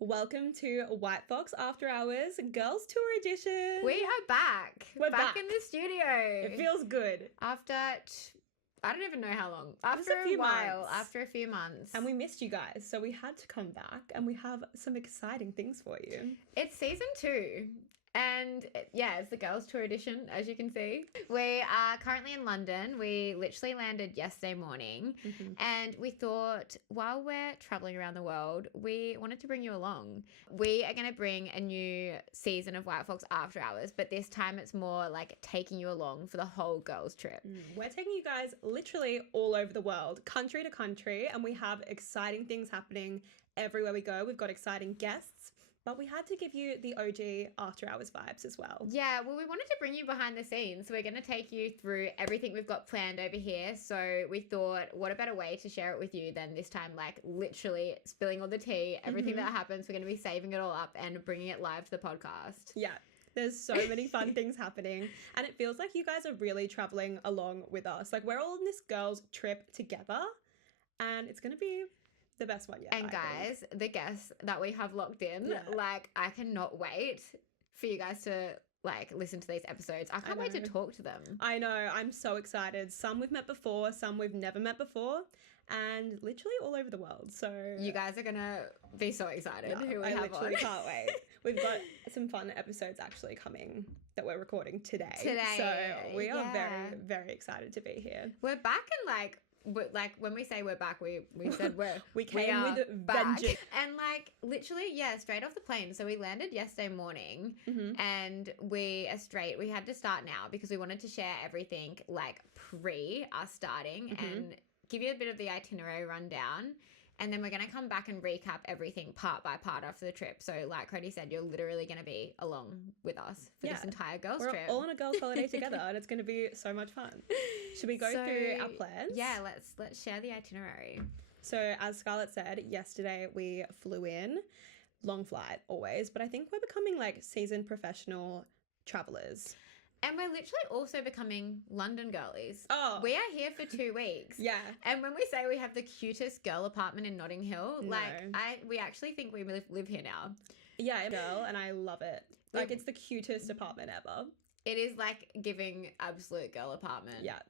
Welcome to White Fox After Hours Girls Tour Edition. We are back. We're back in the studio. It feels good. After, I don't even know how long. After a few while. months. After a few months. And we missed you guys, so we had to come back and we have some exciting things for you. It's season 2. And yeah, it's the Girls Tour Edition, as you can see. We are currently in London. We literally landed yesterday morning. And we thought, while we're traveling around the world, we wanted to bring you along. We are going to bring a new season of White Fox After Hours, but this time it's more like taking you along for the whole girls trip. We're taking you guys literally all over the world, country to country, and we have exciting things happening everywhere we go. We've got exciting guests. But we had to give you the OG After Hours vibes as well. Yeah, well, we wanted to bring you behind the scenes. So we're going to take you through everything we've got planned over here. So we thought, what a better way to share it with you than this time, like literally spilling all the tea, everything that happens. We're going to be saving it all up and bringing it live to the podcast. Yeah. There's so many fun things happening. And it feels like you guys are really traveling along with us. Like we're all on this girls' trip together. And it's going to be the best one yet. And guys, the guests that we have locked in, like I cannot wait for you guys to like listen to these episodes. I can't wait to talk to them. I know. I'm so excited. Some we've met before, some we've never met before, and literally all over the world. So you guys are gonna be so excited. I literally can't wait. We've got some fun episodes actually coming that we're recording today. So we are very, very excited to be here. We're back and like when we say we're back, we said we came with vengeance. And like literally, straight off the plane. So we landed yesterday morning and we had to start now because we wanted to share everything like pre us starting and give you a bit of the itinerary rundown. And then we're going to come back and recap everything part by part after the trip. So like Cody said, you're literally going to be along with us for this entire girls trip. We're all on a girls holiday together and it's going to be so much fun. Should we go through our plans? Yeah, let's share the itinerary. So as Scarlett said, yesterday we flew in. Long flight always, but I think we're becoming like seasoned professional travelers. And we're literally also becoming London girlies. Oh. We are here for 2 weeks. Yeah. And when we say we have the cutest girl apartment in Notting Hill, we actually think we live here now. Yeah, I'm a girl and I love it. Like it's the cutest apartment ever. It is like giving absolute girl apartment. Yeah.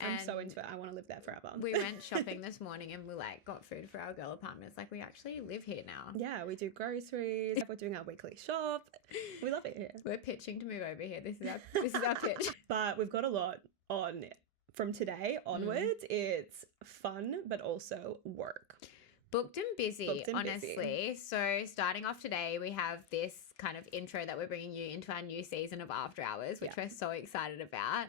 I'm so into it. I want to live there forever. We went shopping this morning and we like got food for our girl apartment. It's like we actually live here now. Yeah, we do groceries. We're doing our weekly shop. We love it here. We're pitching to move over here. This is our pitch. But we've got a lot on from today onwards. It's fun, but also work. Booked and busy, honestly. So starting off today, we have this kind of intro that we're bringing you into our new season of After Hours, which we're so excited about.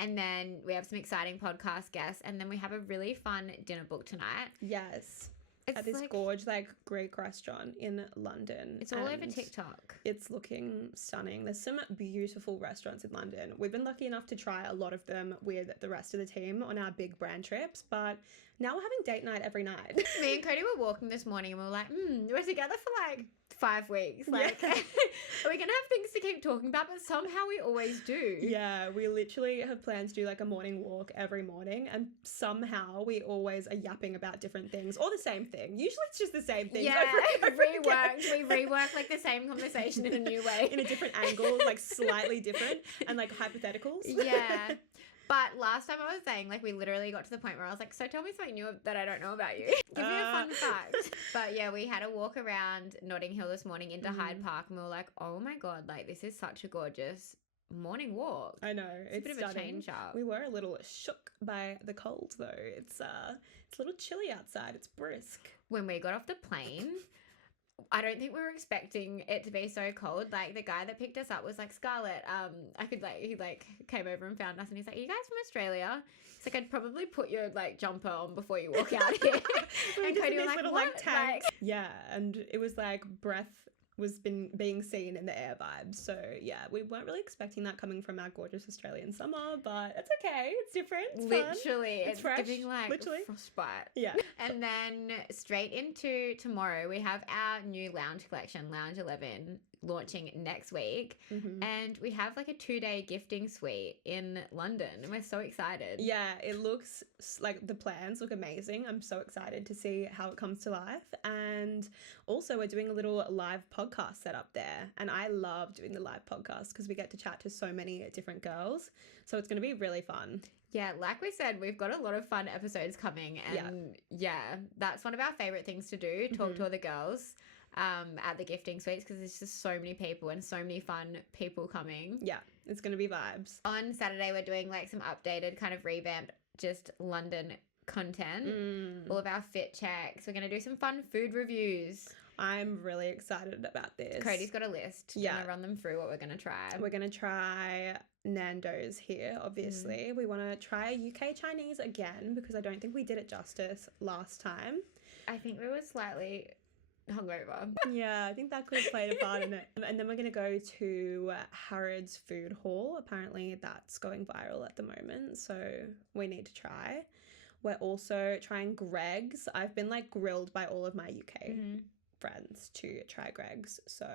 And then we have some exciting podcast guests. And then we have a really fun dinner booked tonight. Yes. At this gorge, Greek restaurant in London. It's all over TikTok. It's looking stunning. There's some beautiful restaurants in London. We've been lucky enough to try a lot of them with the rest of the team on our big brand trips, but now we're having date night every night. Me and Cody were walking this morning and we were like, we're together for like 5 weeks. Like, are we going to have things to keep talking about? But somehow we always do. Yeah, we literally have plans to do like a morning walk every morning and somehow we always are yapping about different things or the same thing. Usually it's just the same thing. Yeah, we rework like the same conversation in a new way. In a different angle, like slightly different and like hypotheticals. Yeah. But last time I was saying, like, we literally got to the point where I was like, so tell me something new that I don't know about you. Give me a fun fact. But yeah, we had a walk around Notting Hill this morning into Hyde Park and we were like, oh my God, like this is such a gorgeous morning walk. I know. It's a bit of a change up. We were a little shook by the cold though. It's a little chilly outside. It's brisk. When we got off the plane, I don't think we were expecting it to be so cold. Like the guy that picked us up was like, Scarlett, he came over and found us and he's like, are you guys from Australia? He's like, I'd probably put your like jumper on before you walk out here. And Cody was like, little, what? Like, yeah, and it was like breath was being seen in the air vibes. So yeah, we weren't really expecting that coming from our gorgeous Australian summer, but it's okay. It's different. It's literally, fun. it's fresh. giving like frostbite. Yeah. And then straight into tomorrow, we have our new lounge collection, Lounge 11, launching next week. And we have like a 2-day gifting suite in London, and we're so excited. Yeah, it looks like the plans look amazing. I'm so excited to see how it comes to life. And also we're doing a little live podcast set up there. And I love doing the live podcast because we get to chat to so many different girls. So it's going to be really fun. Yeah, like we said, we've got a lot of fun episodes coming. And yeah that's one of our favorite things to do, talk to other girls at the gifting suites, because there's just so many people and so many fun people coming. Yeah, it's going to be vibes. On Saturday, we're doing like some updated kind of revamped just London content, all of our fit checks. We're going to do some fun food reviews. I'm really excited about this. Cody's got a list. Yeah. Going to run them through what we're going to try. We're going to try Nando's here, obviously. We want to try UK Chinese again because I don't think we did it justice last time. I think we were slightly hungover. Yeah, I think that could have played a part in it. And then we're going to go to Harrods Food Hall. Apparently that's going viral at the moment, so we need to try. We're also trying Greg's. I've been like grilled by all of my UK friends to try Greg's, so,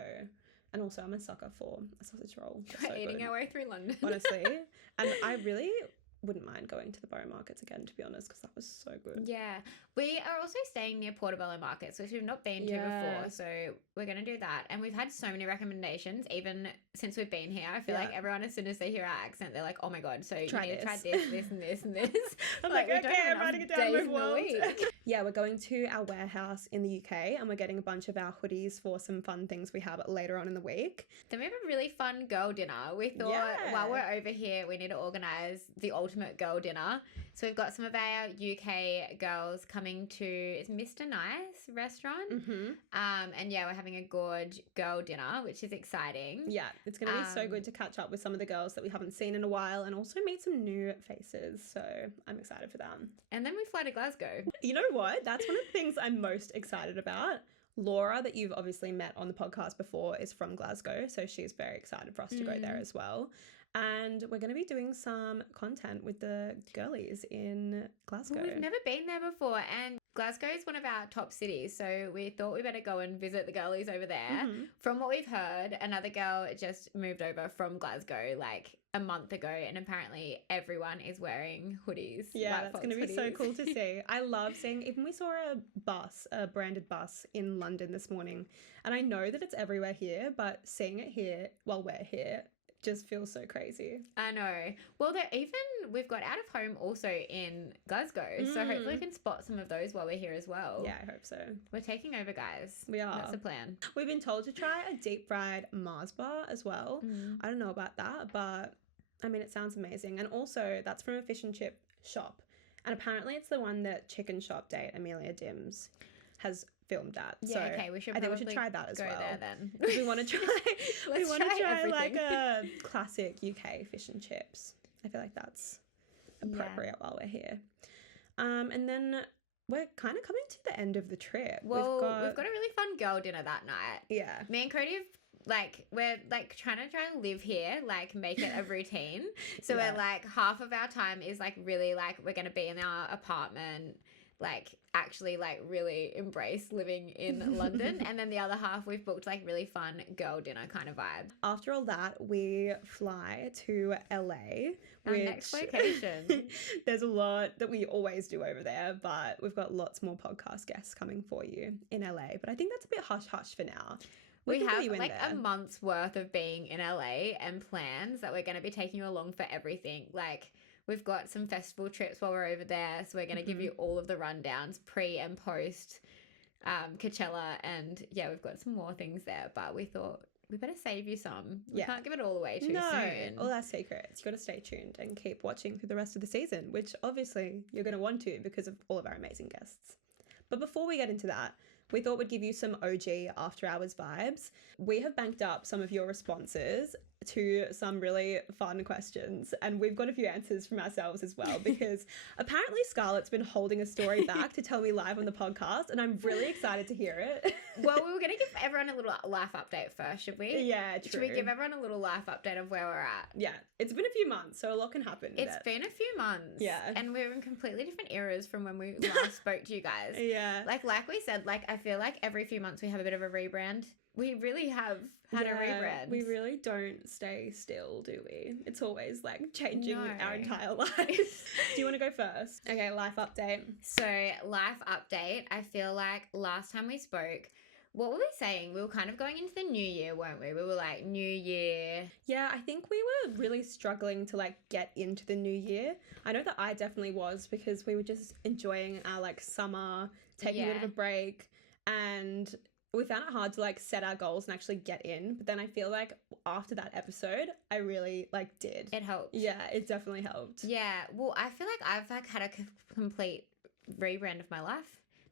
and also I'm a sucker for a sausage roll. We're eating our way through London, honestly. And I really wouldn't mind going to the borough markets again, to be honest, because that was so good. Yeah, we are also staying near Portobello Markets, which we've not been to before, so we're going to do that. And we've had so many recommendations even since we've been here. I feel like everyone, as soon as they hear our accent, they're like, oh my god, so you need to try this and this and this. I'm like okay, I'm writing it down in my world. Yeah, we're going to our warehouse in the UK and we're getting a bunch of our hoodies for some fun things we have later on in the week. Then we have a really fun girl dinner. We thought while we're over here, we need to organise the ultimate girl dinner. So we've got some of our UK girls coming to, it's Mr. Nice restaurant. And yeah, we're having a gorge girl dinner, which is exciting. Yeah, it's going to be so good to catch up with some of the girls that we haven't seen in a while and also meet some new faces. So I'm excited for that. And then we fly to Glasgow. You know what? That's one of the things I'm most excited about. Laura, that you've obviously met on the podcast before, is from Glasgow. So she's very excited for us to go there as well. And we're going to be doing some content with the girlies in Glasgow. Well, we've never been there before, and Glasgow is one of our top cities, so we thought we better go and visit the girlies over there. From what we've heard, another girl just moved over from Glasgow like a month ago, and apparently everyone is wearing hoodies. Yeah, that's going to be so cool to see. I love seeing, even we saw a branded bus in London this morning, and I know that it's everywhere here, but seeing it here while we're here just feels so crazy. I know. Well, we've got out of home also in Glasgow, so hopefully we can spot some of those while we're here as well. Yeah, I hope so. We're taking over, guys. We are. That's the plan. We've been told to try a deep fried Mars bar as well. I don't know about that, but I mean, it sounds amazing. And also that's from a fish and chip shop. And apparently it's the one that Chicken Shop date Amelia Dims has filmed at. Yeah, so okay, I think we should try that as well. Go there then. We want to try we want to try everything. like a classic UK fish and chips. I feel like that's appropriate while we're here. And then we're kind of coming to the end of the trip. Well, we've got a really fun girl dinner that night. Yeah. Me and Cody we're like trying to live here, like make it a routine. So we're like half of our time is like really like we're going to be in our apartment, like actually like really embrace living in London, and then the other half we've booked like really fun girl dinner kind of vibe. After all that, we fly to LA. Our next location. There's a lot that we always do over there, but we've got lots more podcast guests coming for you in LA. But I think that's a bit hush-hush for now. We have like a month's worth of being in LA and plans that we're going to be taking you along for everything. Like we've got some festival trips while we're over there, so we're going to give you all of the rundowns pre and post Coachella, and yeah, we've got some more things there, but we thought we better save you some. We can't give it all away too soon. All our secrets. You got to stay tuned and keep watching through the rest of the season, which obviously you're going to want to because of all of our amazing guests. But before we get into that, we thought we'd give you some OG After Hours vibes. We have banked up some of your responses to some really fun questions, and we've got a few answers from ourselves as well, because apparently Scarlett's been holding a story back to tell me live on the podcast, and I'm really excited to hear it. Well, we were going to give everyone a little life update first, should we? Yeah, true. Should we give everyone a little life update of where we're at? Yeah, it's been a few months, so a lot can happen. It's been a few months. Yeah. And we're in completely different eras from when we last spoke to you guys. Yeah. Like we said, like I feel like every few months we have a bit of a rebrand. We really have had a rebrand. We really don't stay still, do we? It's always like changing No. our entire lives. Do you want to go first? Okay, life update. So, life update. I feel like last time we spoke, what were we saying? We were kind of going into the new year, weren't we? We were like, new year. Yeah, I think we were really struggling to like get into the new year. I know that I definitely was, because we were just enjoying our like summer, taking a bit of a break, and we found it hard to like set our goals and actually get in. But then I feel like after that episode, I really like did. It helped. Yeah, it definitely helped. Yeah. Well, I feel like I've like had a complete rebrand of my life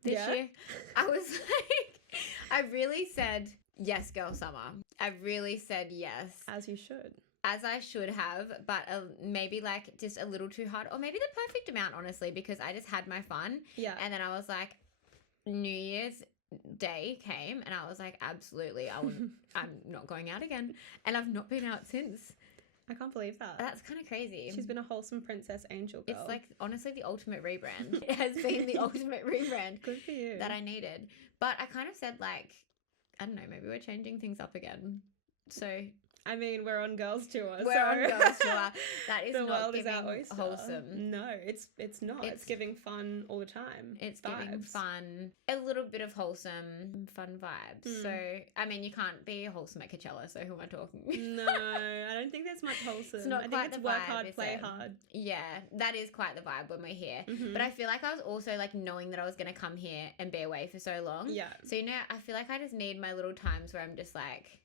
this year. I was like, I really said, yes, girl summer. I really said yes. As you should. As I should have, but maybe like just a little too hard, or maybe the perfect amount, honestly, because I just had my fun. Yeah. And then I was like, New Year's Day came and I was like, absolutely, I'm not going out again. And I've not been out since. I can't believe that. That's kind of crazy. She's been a wholesome princess angel girl. It's like, honestly, the ultimate rebrand. It has been the ultimate rebrand. Good for you. That I needed. But I kind of said like, I don't know, maybe we're changing things up again. So I mean, we're on girls tour. We're on girls tour. That is the not world giving is our oyster. wholesome. No, it's not. It's giving fun all the time. It's vibes. giving fun, a little bit of wholesome, fun vibes. So, I mean, you can't be wholesome at Coachella, so who am I talking? No, I don't think there's much wholesome. It's not I think quite it's the work vibe, hard, is play it? hard. Yeah, that is quite the vibe when we're here. Mhm. But I feel like I was also like knowing that I was going to come here and be away for so long. Yeah. So, you know, I feel like I just need my little times where I'm just like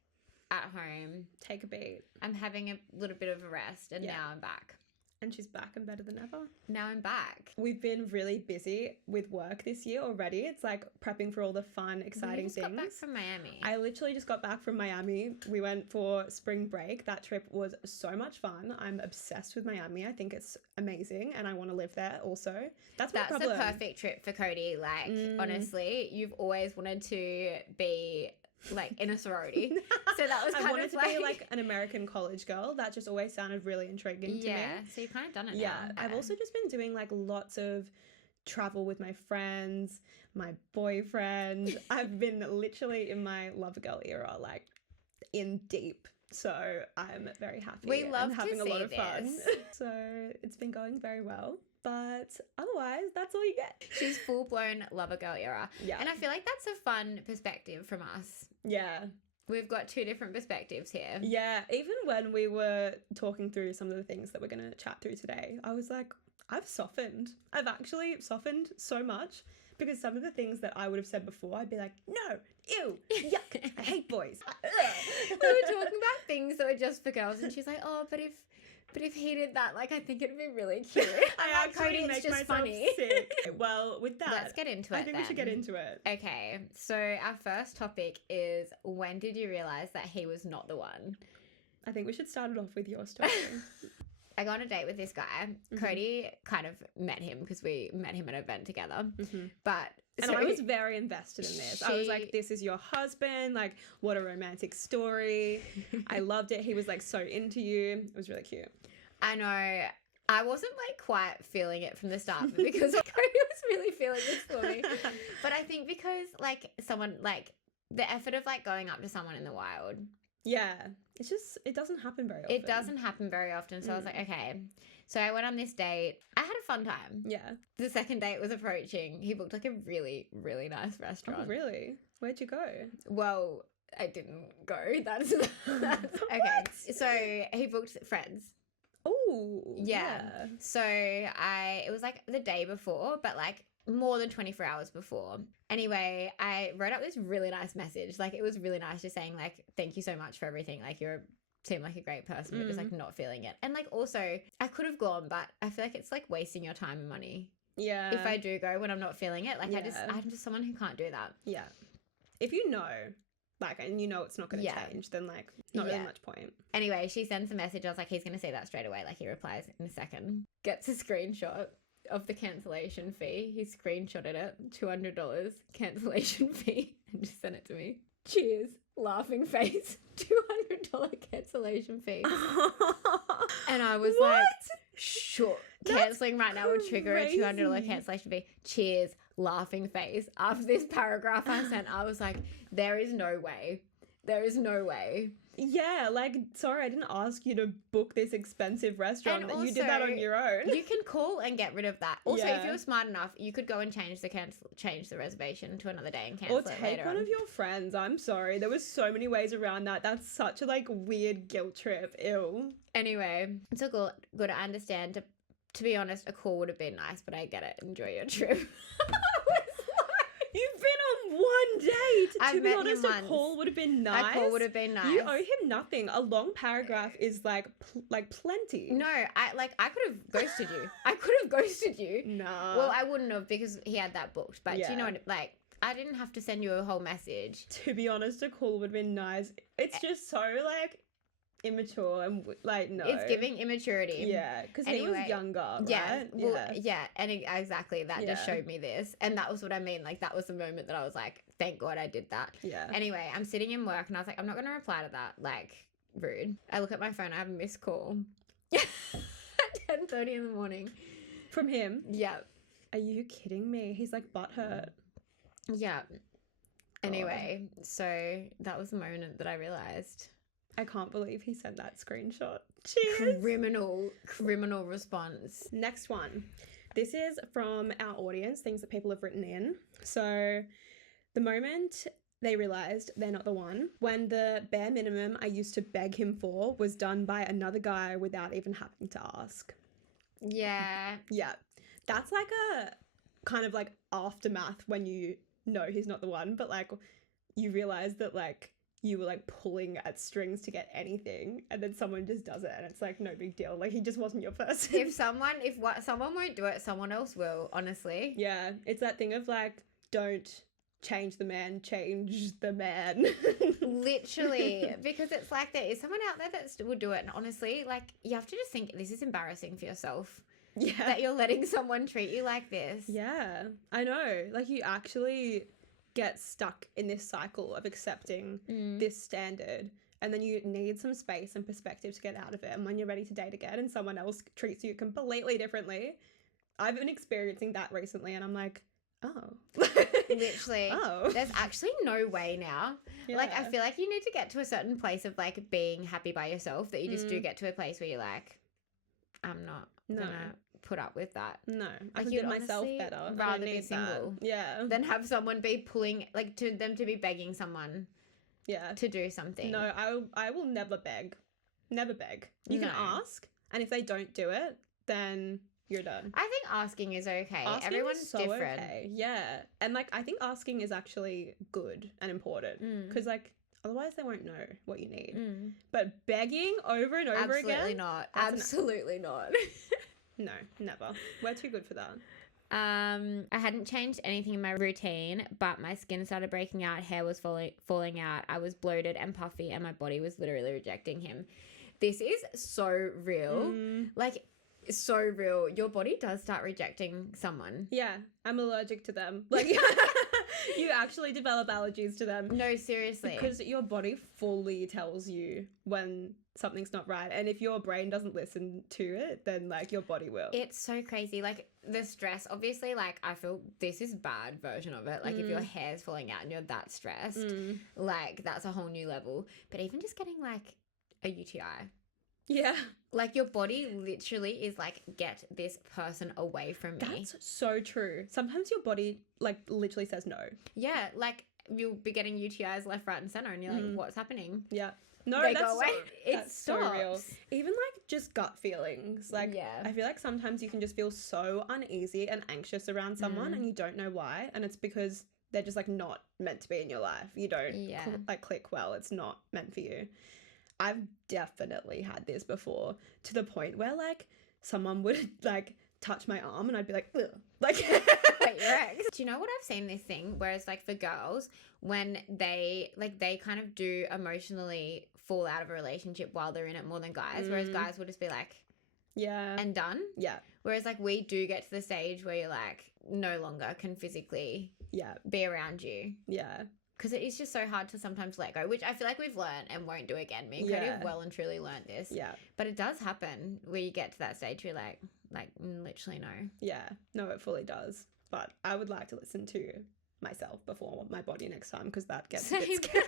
at home. Take a beat. I'm having a little bit of a rest, and now I'm back. And she's back and better than ever. Now I'm back. We've been really busy with work this year already. It's like prepping for all the fun, exciting You just things. got back from Miami. I literally just got back from Miami. We went for spring break. That trip was so much fun. I'm obsessed with Miami. I think it's amazing and I want to live there also. That's my That's problem. a perfect trip for Cody. Like, honestly, you've always wanted to be like in a sorority. So that was I kind wanted of to be like an American college girl. That just always sounded really intriguing to me. Yeah, so you've kind of done it Yeah, now. I've also just been doing like lots of travel with my friends, my boyfriend. I've been literally in my lover girl era, like in deep. So I'm very happy. We love and having to a lot see of fun. this. So it's been going very well. But otherwise, that's all you get. She's full-blown lover girl era. Yeah. And I feel like that's a fun perspective from us. Yeah. We've got two different perspectives here. Yeah. Even when we were talking through some of the things that we're going to chat through today, I was like, I've softened. I've actually softened so much, because some of the things that I would have said before, I'd be like, no, ew, yuck, I hate boys. We were talking about things that were just for girls, and she's like, oh, but if he did that, like, I think it'd be really cute. I actually make myself sick. Well, with that, Let's get into it. I think we should get into it. Okay, so our first topic is, when did you realize that he was not the one? I think we should start it off with your story. I got on a date with this guy. Cody kind of met him because we met him at an event together. But and I was very invested in this. I was like, this is your husband. Like, what a romantic story. I loved it. He was like so into you. It was really cute. I know. I wasn't like quite feeling it from the start, but because Cody was really feeling this for me. But I think because like someone, like the effort of like going up to someone in the wild. Yeah. It's just, it doesn't happen very often. It doesn't happen very often. So I was like, okay. So I went on this date. I had a fun time. Yeah. The second date was approaching. He booked like a really, really nice restaurant. Oh, really? Where'd you go? Well, I didn't go. That's okay. So he booked Fred's. Oh, Yeah. So it was like the day before, but like more than 24 hours before. Anyway, I wrote up this really nice message. Like, it was really nice, just saying like, thank you so much for everything. Like, seem like a great person, but just like not feeling it. And like, also I could have gone, but I feel like it's like wasting your time and money. Yeah. If I do go when I'm not feeling it, like Yeah. I'm just someone who can't do that. Yeah. If you know, like, and you know it's not going to change, then like, not really much point. Anyway, she sends a message. I was like, he's going to see that straight away. Like, he replies in a second. Gets a screenshot. of the cancellation fee. He screenshotted it, $200 cancellation fee, and just sent it to me. Cheers, laughing face, $200 cancellation fee. And I was What? like, sure, cancelling right now would trigger a $200 crazy. cancellation fee. Cheers, laughing face. After this paragraph I sent, I was like, there is no way. There is no way. Yeah, like, sorry, I didn't ask you to book this expensive restaurant. And That you did that also, on your own. You can call and get rid of that. Also, if Yeah. you were smart enough, you could go and change the reservation to another day and cancel Or it take later one on. of your friends. I'm sorry. There was so many ways around that. That's such a like weird guilt trip. Ew. Anyway, it's all good. I understand. To be honest, a call would have been nice, but I get it. Enjoy your trip. You've been on one date. I've To be met him honest, a once. call would have been nice. A call would have been nice. You owe him nothing. A long paragraph is like plenty. No, I could have ghosted you. I could have ghosted you. Nah. Well, I wouldn't have because he had that booked. But do you know Yeah. what? Like, I didn't have to send you a whole message. To be honest, a call would have been nice. It's just so like immature and like no. It's giving immaturity. Yeah, because he was Anyway, younger, right? Yeah, well, yeah, and exactly that just Yeah. showed me this, and that was what I mean. Like that was the moment that I was like, "Thank God I did that." Yeah. Anyway, I'm sitting in work, and I was like, "I'm not going to reply to that." Like, rude. I look at my phone. I have a missed call. At 10:30 in the morning. From him. Yeah, Are you kidding me? He's like butthurt. yeah. Anyway, so that was the moment that I realized I can't believe he sent that screenshot. Cheers. criminal response. Next one. This is from our audience, things that people have written in. So the moment they realized they're not the one, when the bare minimum I used to beg him for was done by another guy without even having to ask. Yeah. Yeah. That's like a kind of like aftermath when you know he's not the one, but like you realize that like you were like pulling at strings to get anything and then someone just does it and it's like no big deal. Like he just wasn't your person. If someone won't do it, someone else will, honestly. Yeah, it's that thing of like, don't change the man, change the man. Literally, because it's like there is someone out there that would do it, and honestly, like you have to just think this is embarrassing for yourself Yeah. that you're letting someone treat you like this. Yeah, I know. Like you actually get stuck in this cycle of accepting this standard and then you need some space and perspective to get out of it. And when you're ready to date again and someone else treats you completely differently, I've been experiencing that recently and I'm like, oh. Literally. Oh. There's actually no way now. Like I Yeah. feel like you need to get to a certain place of like being happy by yourself that you just do get to a place where you're like, I'm not gonna put up with that. No, I Like, can you'd give myself honestly better. I don't rather be need that. single. Yeah. Then have someone be pulling, like to them to be begging someone Yeah. to do something. No, I will never beg. Never beg. You can No. ask, and if they don't do it, then you're done. I think asking is okay. Asking Everyone's is so different. okay. Yeah. And like I think asking is actually good and important because like otherwise they won't know what you need. But begging over and over Absolutely again? not. That's an- Absolutely not. No, never. We're too good for that. I hadn't changed anything in my routine, but my skin started breaking out, hair was falling out, I was bloated and puffy, and my body was literally rejecting him. This is so real. Like, so real. Your body does start rejecting someone. Yeah, I'm allergic to them. Like you actually develop allergies to them. No, seriously. Because your body fully tells you when something's not right. And if your brain doesn't listen to it, then like your body will. It's so crazy. Like the stress, obviously, like I feel this is bad version of it. Like if your hair's falling out and you're that stressed, like that's a whole new level. But even just getting like a UTI. Yeah. Like your body literally is like, get this person away from me. That's so true. Sometimes your body like literally says no. Yeah, like you'll be getting UTIs left, right, and center, and you're like, what's happening? Yeah. No, They that's go away. It that's so real. stops. Even like just gut feelings. Like Yeah. I feel like sometimes you can just feel so uneasy and anxious around someone and you don't know why. And it's because they're just like not meant to be in your life. You don't like click well. It's not meant for you. I've definitely had this before to the point where like someone would like touch my arm and I'd be like, ugh. Like Wait, your ex. Do you know what I've seen this thing? Whereas like for girls, when they kind of do emotionally fall out of a relationship while they're in it more than guys, whereas guys will just be like, Yeah. and done. Yeah. Whereas like we do get to the stage where you're like no longer can physically Yeah. be around you. Yeah. Because it is just so hard to sometimes let go, which I feel like we've learned and won't do again. Me and Cody have well and truly learned this. Yeah. But it does happen where you get to that stage where you're like literally no. Yeah. No, it fully does. But I would like to listen to myself before my body next time because that gets a bit scary.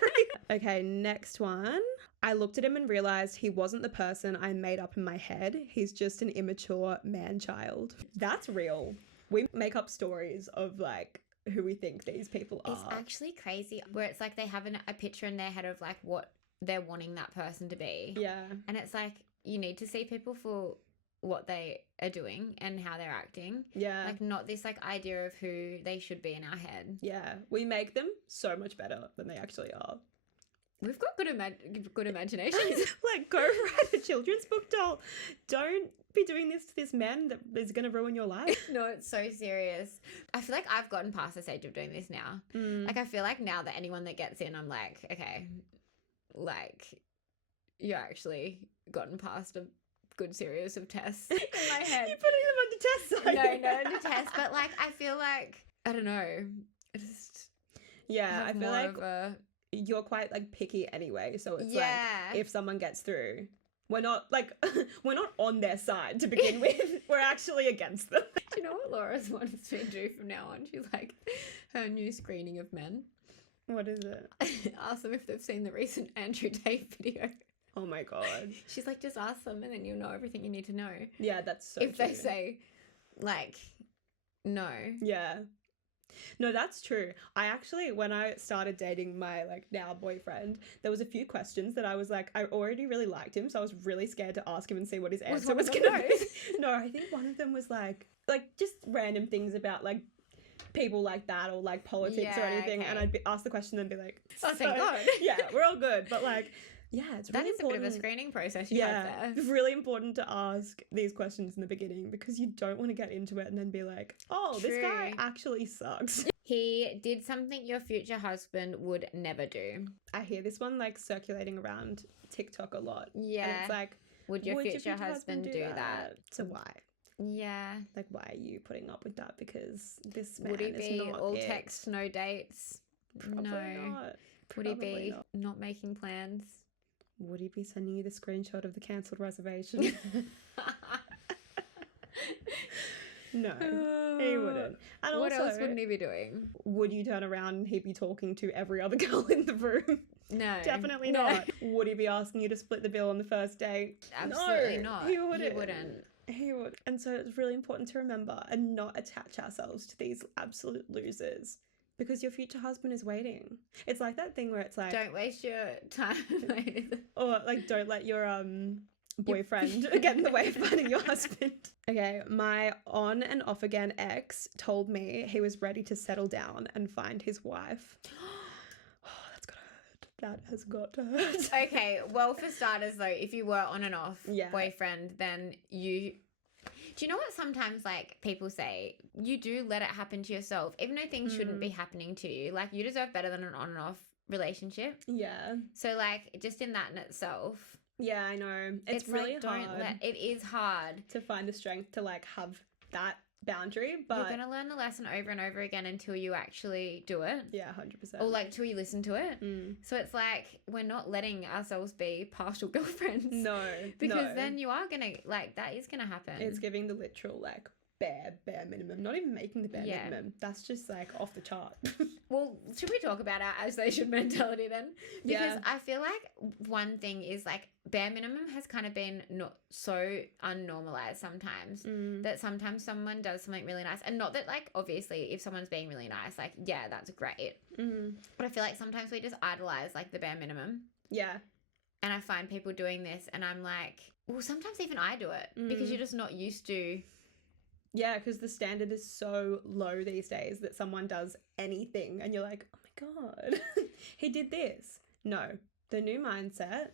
Okay, next one. I looked at him and realized he wasn't the person I made up in my head. He's just an immature man-child. That's real. We make up stories of like who we think these people are. It's actually crazy where it's like they have a picture in their head of like what they're wanting that person to be. Yeah. And it's like you need to see people for what they are doing and how they're acting. Yeah. Like not this like idea of who they should be in our head. Yeah. We make them so much better than they actually are. We've got good imaginations. Like, go write a children's book, doll. Don't be doing this to this man that is going to ruin your life. No, it's so serious. I feel like I've gotten past the stage of doing this now. Like, I feel like now that anyone that gets in, I'm like, okay, like, you actually gotten past a good series of tests in my head. You're putting them under tests, are you? No, under tests. But, like, I feel like, I don't know. I just yeah, I have feel more like of a... you're quite like picky anyway, so it's Yeah. like if someone gets through, we're not like we're not on their side to begin with. We're actually against them. Do you know what Laura's wants me to do from now on? She's like, her new screening of men. What is it? Ask them if they've seen the recent Andrew Tate video. Oh my god. She's like, just ask them and then you'll know everything you need to know. Yeah, that's so If true. they say, like, no. Yeah. No, that's true. I actually, when I started dating my like now boyfriend, there was a few questions that I was like, I already really liked him, so I was really scared to ask him and see what his answer was one of gonna them be. No, I think one of them was like just random things about like people like that or like politics or Yeah, anything, okay. and I'd ask the question and be like, Oh, thank God. Yeah, we're all good, but like. Yeah, it's really That is important. a bit of a screening process you have there. It's really important to ask these questions in the beginning because you don't want to get into it and then be like, oh, this guy True. actually sucks. He did something your future husband would never do. I hear this one like circulating around TikTok a lot. Yeah. And it's like, Would your future husband do that? So why? Yeah. Like, why are you putting up with that? Because this man Would he is be not all it. text, no dates? Probably no. not. Would he Probably be not. not making plans? Would he be sending you the screenshot of the cancelled reservation? No, he wouldn't. And What also, else wouldn't he be doing? would you turn around and he'd be talking to every other girl in the room? No. Definitely No. not. Would he be asking you to split the bill on the first date? Absolutely No, not. He wouldn't. He wouldn't. He would. And so it's really important to remember and not attach ourselves to these absolute losers because your future husband is waiting. It's like that thing where it's like, Don't waste your time. or like, don't let your boyfriend get in the way of finding your husband. Okay, my on and off again ex told me he was ready to settle down and find his wife. Oh, that's gotta hurt. That has got to hurt. Okay, well, for starters, though, if you were on and off Yeah. boyfriend, then you... Do you know what sometimes, like, people say? You do let it happen to yourself, even though things shouldn't be happening to you. Like, you deserve better than an on and off relationship. Yeah. So, like, just in that in itself... Yeah, I know. It's really like, hard it is hard. to find the strength to like have that boundary, but You're going to learn the lesson over and over again until you actually do it. yeah, 100%. Or, like, till you listen to it. Mm. So it's like we're not letting ourselves be partial girlfriends. No, Because no. then you are going to, like, that is going to happen. It's giving the literal like bare minimum. Not even making the bare minimum. That's just like off the chart. Well, should we talk about our as they should mentality then? Because Yeah. I feel like one thing is like bare minimum has kind of been not so unnormalized sometimes that sometimes someone does something really nice. And not that like, obviously, if someone's being really nice, like, yeah, that's great. But I feel like sometimes we just idolize like the bare minimum. Yeah. And I find people doing this and I'm like, well, sometimes even I do it because you're just not used to. Yeah, because the standard is so low these days that someone does anything and you're like, oh my God, he did this. No, the new mindset,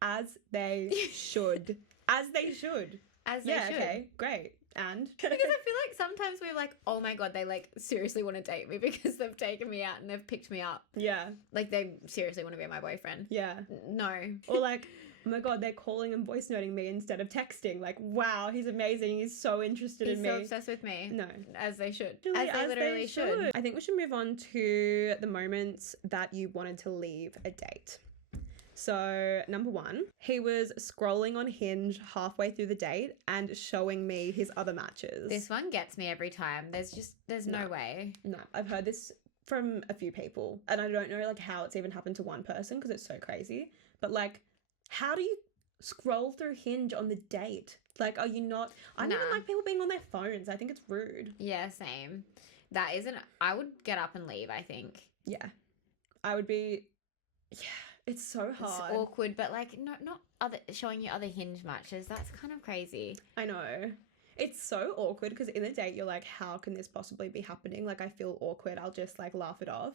as they should. As they should. As they should. Okay, great. And Because I feel like sometimes we're like, oh my God, they like seriously want to date me because they've taken me out and they've picked me up. yeah, Like they seriously want to be my boyfriend. yeah. No. Or like, oh my God, they're calling and voice noting me instead of texting. Like, wow, he's amazing. He's so interested He's in so me. obsessed with me. No. As they should. Literally, As they literally should. I think we should move on to the moments that you wanted to leave a date. So, number 1, he was scrolling on Hinge halfway through the date and showing me his other matches. This one gets me every time. There's no way. No, I've heard this from a few people, and I don't know like how it's even happened to one person because it's so crazy. But like, how do you scroll through Hinge on the date? Like, are you not? I don't even like people being on their phones. I think it's rude. Yeah, same. That isn't. I would get up and leave. I think. Yeah, I would be. Yeah. It's so hard. It's awkward, but like not other showing you other Hinge matches. That's kind of crazy. I know. It's so awkward because in the date you're like, how can this possibly be happening? Like, I feel awkward. I'll just like laugh it off.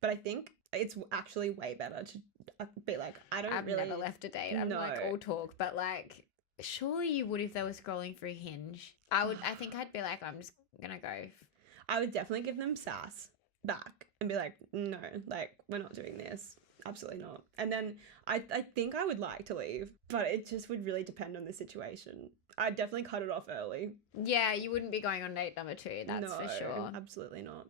But I think it's actually way better to be like, I've never left a date. I'm like all talk, but like surely you would if they were scrolling through Hinge. I think I'd be like, I'm just gonna go. I would definitely give them sass back and be like, no, like we're not doing this. Absolutely not. And then I think I would like to leave, but it just would really depend on the situation. I'd definitely cut it off early. Yeah, you wouldn't be going on date number 2, that's for sure. Absolutely not.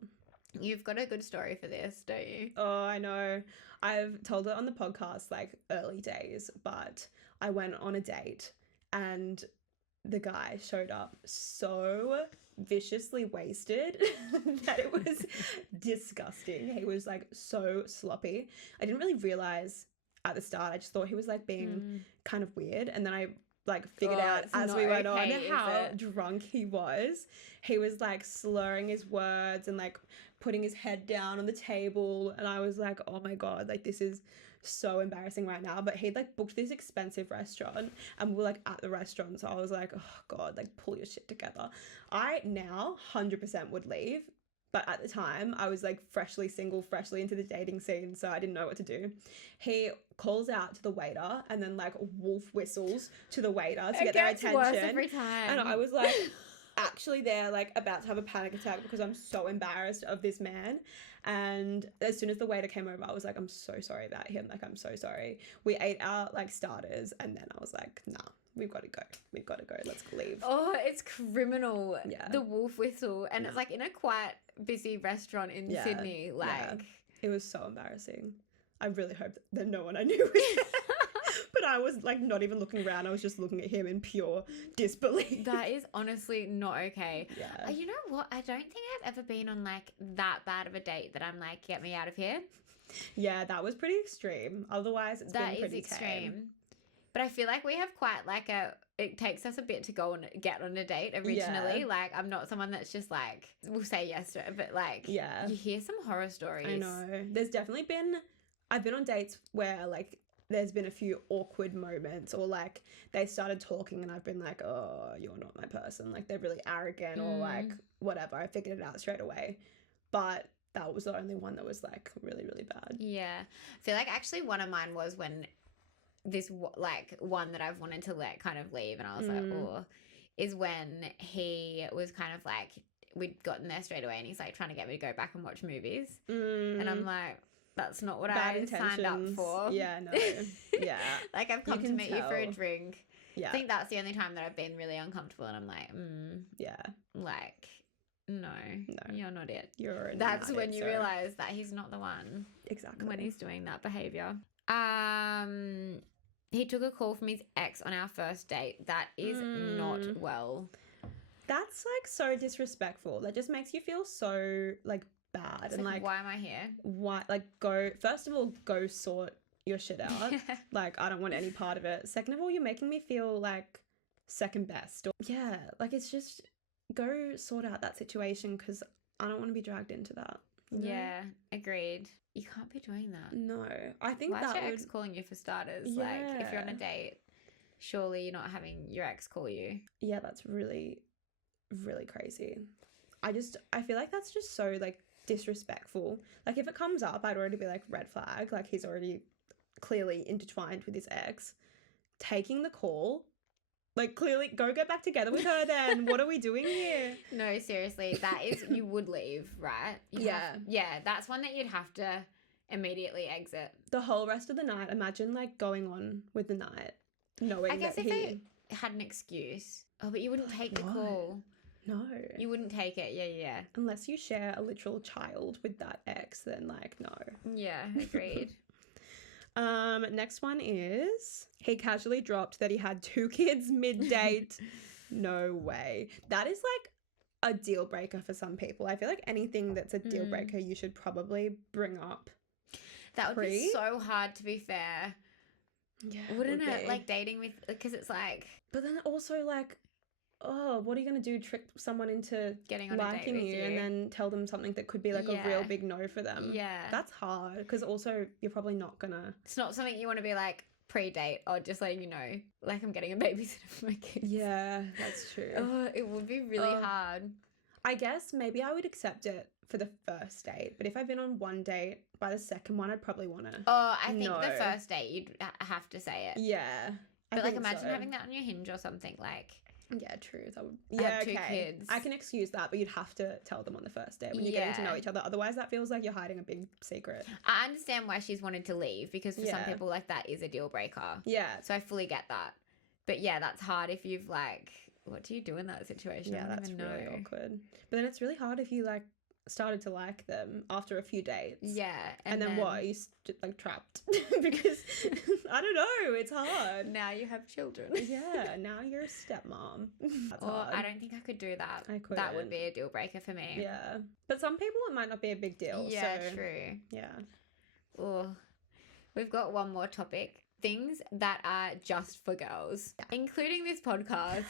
You've got a good story for this, don't you? Oh, I know. I've told it on the podcast like early days, but I went on a date and the guy showed up so viciously wasted that it was disgusting. He was like so sloppy. I didn't really realize at the start. I just thought he was like being kind of weird, and then I like figured out as we went on how drunk he was. He was like slurring his words and like putting his head down on the table, and I was like, oh my God, like this is so embarrassing right now. But he'd like booked this expensive restaurant and we were like at the restaurant, so I was like, oh God, like pull your shit together. I now 100% would leave, but at the time I was like freshly single, freshly into the dating scene, so I didn't know what to do. He calls out to the waiter and then like wolf whistles to the waiter to get their attention. Worse every time. And I was like actually there like about to have a panic attack because I'm so embarrassed of this man. And as soon as the waiter came over, I was like, I'm so sorry about him. Like, I'm so sorry. We ate our like starters and then I was like, nah, we've got to go. Let's leave. Oh, it's criminal. Yeah. The wolf whistle. And it's like in a quite busy restaurant in Sydney. Like, it was so embarrassing. I really hope that no one I knew was there. But I was like not even looking around. I was just looking at him in pure disbelief. That is honestly not okay. Yeah. You know what? I don't think I've ever been on like that bad of a date that I'm like, get me out of here. Yeah, that was pretty extreme. Otherwise, it's been pretty extreme. Tame. But I feel like we have quite like it takes us a bit to go and get on a date originally. Yeah. Like, I'm not someone that's just like, we'll say yes to it, but like, you hear some horror stories. I know. There's definitely I've been on dates where like there's been a few awkward moments, or like they started talking and I've been like, oh, you're not my person. Like they're really arrogant or like whatever. I figured it out straight away. But that was the only one that was like really, really bad. Yeah. I feel like actually one of mine was when this like one that I've wanted to let kind of leave and I was like, oh, is when he was kind of like, we'd gotten there straight away and he's like trying to get me to go back and watch movies. And I'm like, that's not what I signed up for. Yeah, no. Yeah. Like I've come to meet you for a drink. Yeah. I think that's the only time that I've been really uncomfortable and I'm like, yeah. Like, no, you're not it. That's when you realise that he's not the one. Exactly. When he's doing that behaviour. He took a call from his ex on our first date. That is not well. That's like so disrespectful. That just makes you feel so like bad. It's and like why am I here? Why, like, first of all, go sort your shit out. Like, I don't want any part of it. Second of all, you're making me feel like second best. Yeah, like it's just go sort out that situation because I don't want to be dragged into that. You know? Yeah, agreed. You can't be doing that. No, I think why is your ex calling you for starters? Yeah. Like, if you're on a date, surely you're not having your ex call you. Yeah, that's really, really crazy. I feel like that's just so like disrespectful. Like if it comes up, I'd already be like red flag. Like he's already clearly intertwined with his ex. Taking the call, Like, clearly, go get back together with her then. What are we doing here? No, seriously, that is, you would leave, right? Yeah, that's one that you'd have to immediately exit. The whole rest of the night, imagine, like, going on with the night, knowing I guess that if they had an excuse. Oh, but you wouldn't take the call. No. You wouldn't take it, yeah. Unless you share a literal child with that ex, then, like, no. Yeah, agreed. Next one is he casually dropped that he had 2 kids mid-date. No way. That is like a deal breaker for some people. I feel like anything that's a deal breaker you should probably bring up. That would be so hard, to be fair. Yeah, wouldn't it? Like dating with, because it's like, but then also like, oh, what are you gonna do? Trick someone into getting on a date with you and then tell them something that could be like a real big no for them. Yeah, that's hard because also you're probably not gonna. It's not something you want to be like pre-date or just letting you know, like, I'm getting a babysitter for my kids. Yeah, that's true. Oh, it would be really hard. I guess maybe I would accept it for the first date, but if I've been on one date, by the second one I'd probably want to. Oh, I think the first date you'd have to say it. Yeah, but like imagine having that on your Hinge or something, like. Yeah, true. That would. Yeah, have 2 kids. I can excuse that, but you'd have to tell them on the first date when you're getting to know each other. Otherwise, that feels like you're hiding a big secret. I understand why she's wanted to leave, because for some people, like, that is a deal breaker. Yeah. So I fully get that. But yeah, that's hard if you've like, what do you do in that situation? Yeah, that's really awkward. But then it's really hard if you like started to like them after a few dates. Yeah. And then what? Are you like trapped? Because I don't know. It's hard. Now you have children. Yeah. Now you're a stepmom. That's hard. I don't think I could do that. I couldn't. That would be a deal breaker for me. Yeah. But some people it might not be a big deal. Yeah, so, true. Yeah. Oh, we've got one more topic. Things that are just for girls, including this podcast.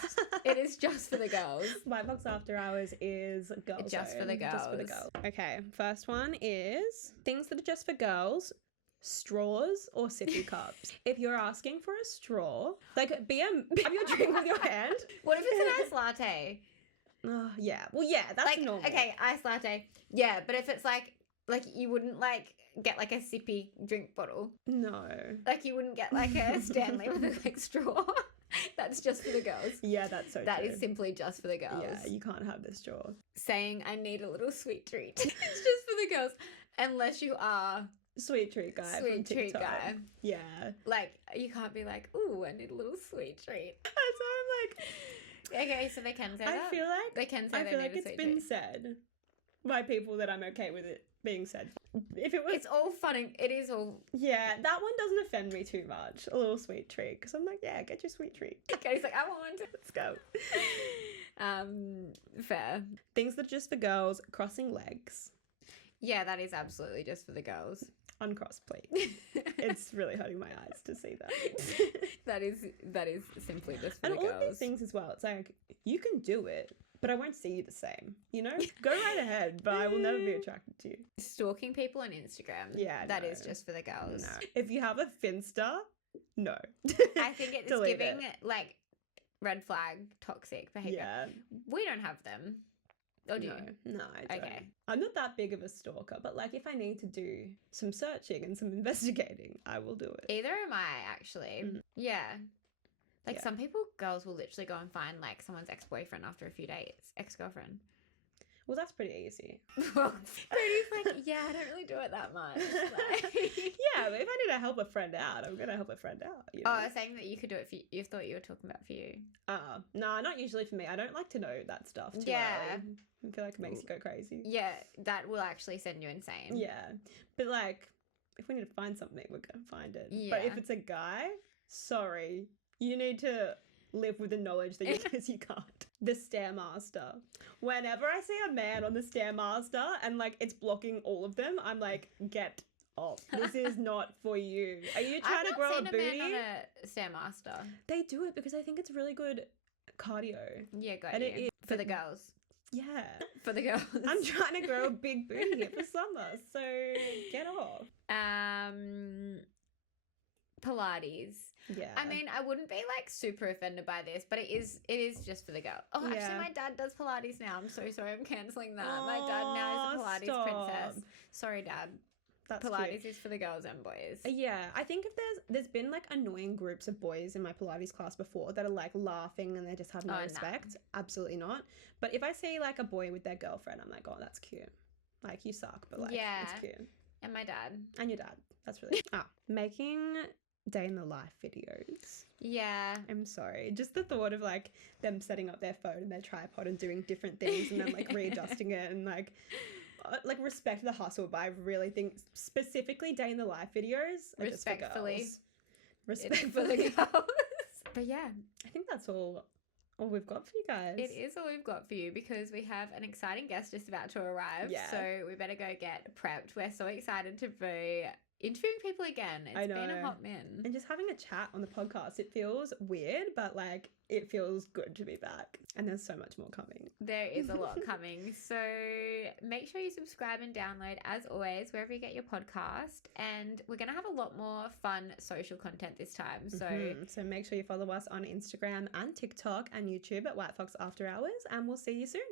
It is just for the girls. White Box After Hours is girls. Just for the girls. Just for the girls. Okay, first one is things that are just for girls. Straws or sippy cups. If you're asking for a straw, like have your drink with your hand. What if it's an ice latte? Yeah. Well, yeah, that's like, normal. Okay, ice latte. Yeah, but if it's like you wouldn't like get like a sippy drink bottle. No. Like you wouldn't get like a Stanley with a like straw. That's just for the girls. Yeah, that's so That true. is simply just for the girls. Yeah, you can't have the straw. Saying I need a little sweet treat. It's just for the girls. Unless you are sweet treat guy. Sweet treat guy. Yeah. Like you can't be like, ooh, I need a little sweet treat. That's why I'm like, okay, so they can say that. I feel like they can say I they feel need like a it's sweet been treat. said by people that I'm okay with it being said. If it was, it's all funny. It is all. Yeah, that one doesn't offend me too much. A little sweet treat, because I'm like, yeah, get your sweet treat. Okay, he's like, I want it. Let's go. Fair. Things that are just for girls: crossing legs. Yeah, that is absolutely just for the girls. Uncrossed, please. It's really hurting my eyes to see that. that is simply just for and the all girls. of these things as well. It's like you can do it, but I won't see you the same. You know, go right ahead, but I will never be attracted to you. Stalking people on Instagram. Yeah, that is just for the girls. No. If you have a Finsta, no. I think it's giving like red flag toxic behavior. Yeah, we don't have them. Or do you? No, I don't. Okay. I'm not that big of a stalker, but like if I need to do some searching and some investigating, I will do it. Either am I, actually. Mhm. Yeah. Like some girls will literally go and find like someone's ex-boyfriend after a few dates, ex-girlfriend. Well, that's pretty easy. Well, Brady's like, yeah, I don't really do it that much. Like... Yeah, but if I need to help a friend out, I'm going to help a friend out. You know? Oh, I was saying that you could do it for you. Thought you were talking about for you. No, not usually for me. I don't like to know that stuff too early. I feel like it makes you go crazy. Yeah, that will actually send you insane. Yeah, but like, if we need to find something, we're going to find it. Yeah. But if it's a guy, sorry, you need to live with the knowledge that you can't. The Stairmaster. Whenever I see a man on the Stairmaster and like it's blocking all of them, I'm like, get off. This is not for you. Are you trying to grow a booty? I've not seen a man on a Stairmaster. They do it because I think it's really good cardio. Yeah, got and you. it is For the girls. Yeah. For the girls. I'm trying to grow a big booty here for summer, so get off. Pilates. Yeah. I mean, I wouldn't be like super offended by this, but it is just for the girl. Oh, Yeah. actually, my dad does Pilates now. I'm so sorry, I'm cancelling that. My dad now is a Pilates princess. Sorry, Dad. That's Pilates cute. is for the girls and boys. Yeah, I think if there's been like annoying groups of boys in my Pilates class before that are like laughing and they just have no Oh, nah. respect, absolutely not. But if I see like a boy with their girlfriend, I'm like, oh, that's cute. Like, you suck, but like, Yeah. it's cute. And my dad. And your dad. That's really making day in the life videos. Yeah. I'm sorry. Just the thought of like them setting up their phone and their tripod and doing different things and then like readjusting it and like respect the hustle, but I really think specifically day in the life videos are just for girls. Respectfully. But yeah, I think that's all we've got for you guys. it is all we've got for you because we have an exciting guest just about to arrive. Yeah. So we better go get prepped. We're so excited to be interviewing people again. It's been a hot minute. And just having a chat on the podcast, it feels weird, but like it feels good to be back. And there's so much more coming. There is a lot coming. So make sure you subscribe and download, as always, wherever you get your podcast. And we're going to have a lot more fun social content this time. So make sure you follow us on Instagram and TikTok and YouTube at White Fox After Hours. And we'll see you soon.